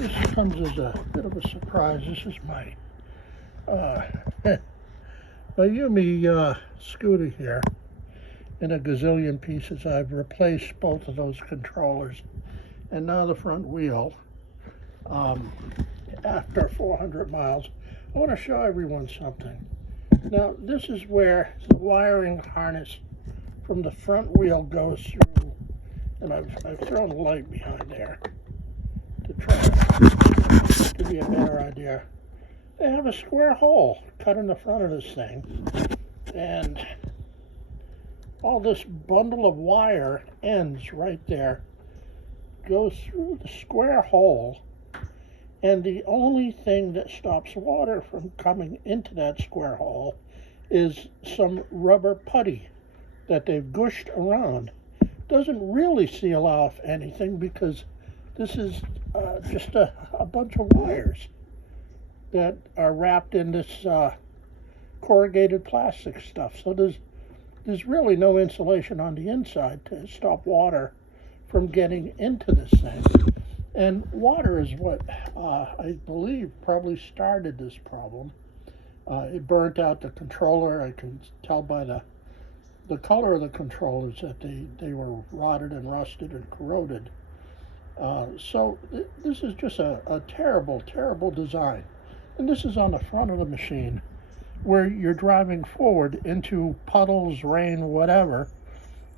This comes as a bit of a surprise. This is my my Yume scooter here in a gazillion pieces. I've replaced both of those controllers, and now the front wheel. After 400 miles, I want to show everyone something. Now, this is where the wiring harness from the front wheel goes through, and I've thrown a light behind there to try to give you a better idea. They have a square hole cut in the front of this thing, and all this bundle of wire ends right there, goes through the square hole, and the only thing that stops water from coming into that square hole is some rubber putty that they've gushed around. Doesn't really seal off anything because this is just a bunch of wires that are wrapped in this corrugated plastic stuff. So there's really no insulation on the inside to stop water from getting into this thing. And water is what I believe probably started this problem. It burnt out the controller. I can tell by the color of the controllers that they were rotted and rusted and corroded. So this is just a terrible, terrible design. And this is on the front of the machine where you're driving forward into puddles, rain, whatever,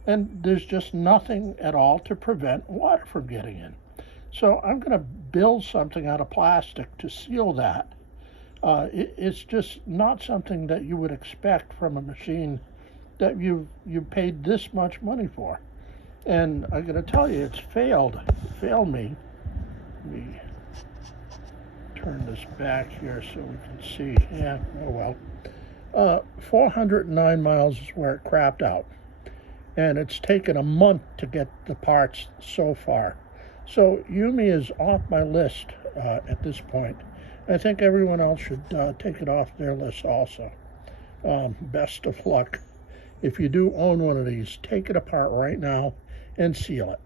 and there's just nothing at all to prevent water from getting in. So I'm going to build something out of plastic to seal that. It's just not something that you would expect from a machine that you paid this much money for. And I'm going to tell you, it's failed me. Let me turn this back here so we can see. Yeah, oh well. 409 miles is where it crapped out. And it's taken a month to get the parts so far. So Yume is off my list at this point. I think everyone else should take it off their list also. Best of luck. If you do own one of these, take it apart right now and seal it.